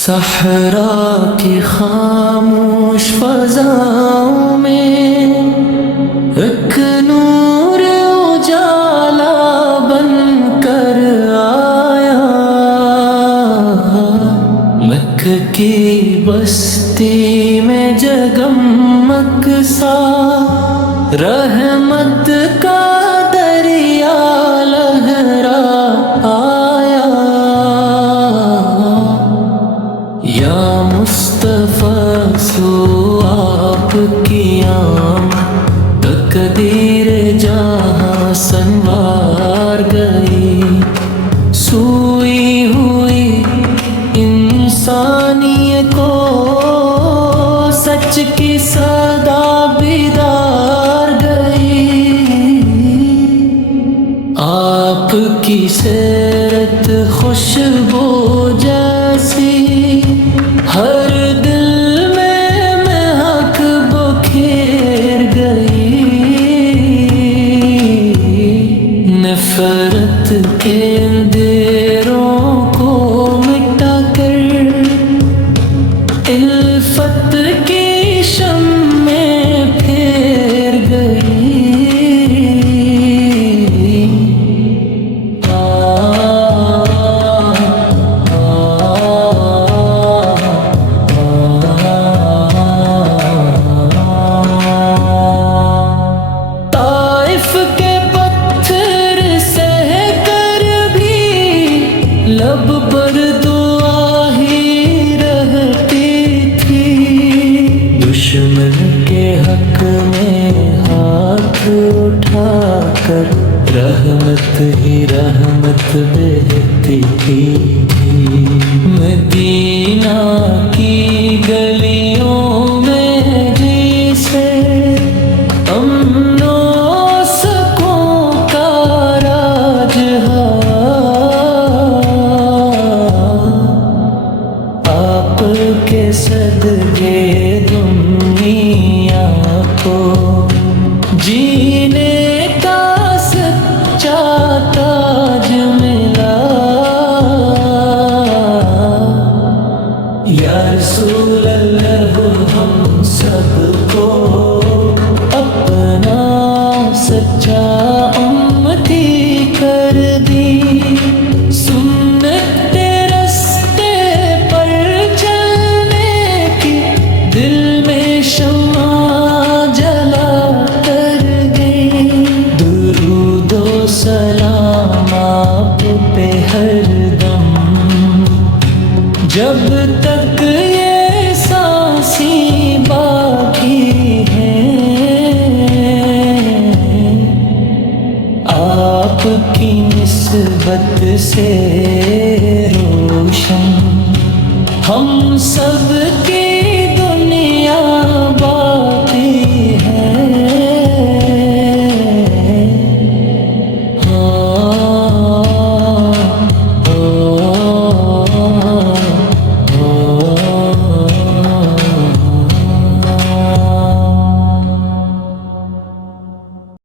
सहरा की खामोश फजाओं में एक नूर उजाला बनकर आया। मक्के की बस्ती में जगमग सा रहमत का दरिया लहरा आया। या मुस्तफा सो आपकी आमद तकदीर जहां संवार गई। सोई हुई इंसानियत को सच की सदा बिदार गई। आपकी सीरत खुशबू जैसी हर दिल में महक बखेर गई। नफरत के अंधेरों को मिटा कर इल्फत की शम्में फेर गई। लब पर दुआ ही रहती थी। दुश्मन के हक में हाथ उठाकर रहमत ही रहमत बहती थी। मदीना की गलियों में जिसे अमनो सुकून का राज है। आपके सदके दुनिया को जीने का सच्चा ताज मिला। या रसूल अल्लाह हम सबको अपना सच्चा उम्मती कर दी। दिल में शम्मा जला कर गई। दुरूदो सलाम आप पे हरदम जब तक ये सांसें बाकी हैं। आपकी निस्बत से रोशन हम सब की दुनिया